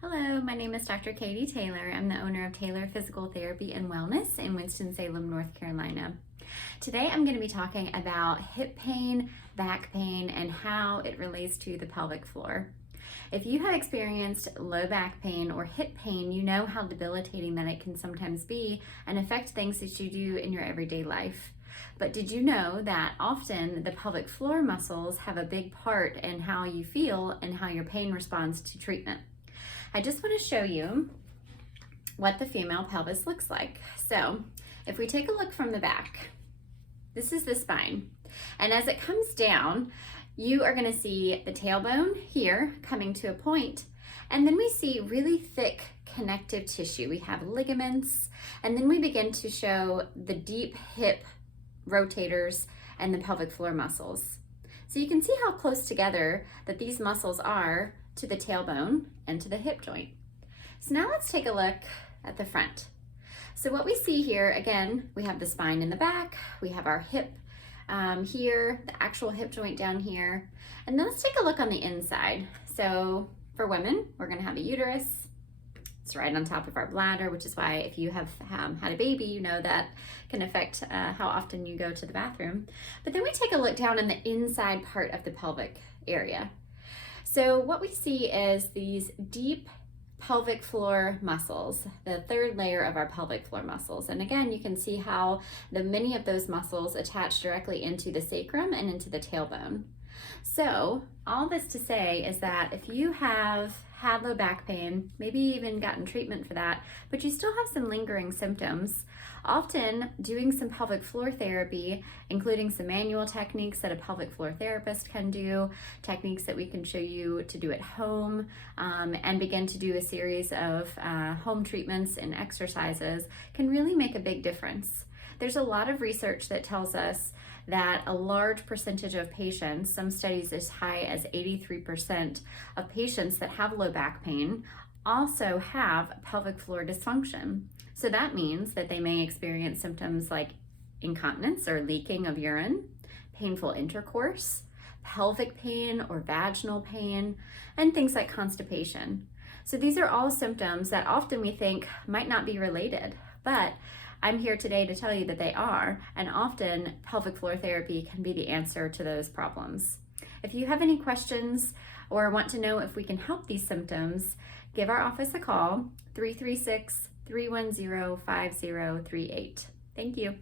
Hello, my name is Dr. Katie Taylor. I'm the owner of Taylor Physical Therapy and Wellness in Winston-Salem, North Carolina. Today I'm going to be talking about hip pain, back pain, and how it relates to the pelvic floor. If you have experienced low back pain or hip pain, you know how debilitating that it can sometimes be and affect things that you do in your everyday life. But did you know that often the pelvic floor muscles have a big part in how you feel and how your pain responds to treatment? I just want to show you what the female pelvis looks like. So if we take a look from the back, this is the spine. And as it comes down, you are going to see the tailbone here coming to a point, and then we see really thick connective tissue. We have ligaments, and then we begin to show the deep hip rotators and the pelvic floor muscles. So you can see how close together that these muscles are to the tailbone and to the hip joint. So now let's take a look at the front. So what we see here, again, we have the spine in the back, we have our hip here, the actual hip joint down here, and then let's take a look on the inside. So for women, we're gonna have a uterus. It's right on top of our bladder, which is why if you have had a baby, you know that can affect how often you go to the bathroom. But then we take a look down in the inside part of the pelvic area. So what we see is these deep pelvic floor muscles, the third layer of our pelvic floor muscles. And again, you can see how many of those muscles attach directly into the sacrum and into the tailbone. So all this to say is that if you have had low back pain, maybe even gotten treatment for that, but you still have some lingering symptoms, often doing some pelvic floor therapy, including some manual techniques that a pelvic floor therapist can do, techniques that we can show you to do at home, and begin to do a series of home treatments and exercises can really make a big difference. There's a lot of research that tells us that a large percentage of patients, some studies as high as 83% of patients that have low back pain also have pelvic floor dysfunction. So that means that they may experience symptoms like incontinence or leaking of urine, painful intercourse, pelvic pain or vaginal pain, and things like constipation. So these are all symptoms that often we think might not be related, but I'm here today to tell you that they are, and often pelvic floor therapy can be the answer to those problems. If you have any questions or want to know if we can help these symptoms, give our office a call, 336-310-5038. Thank you.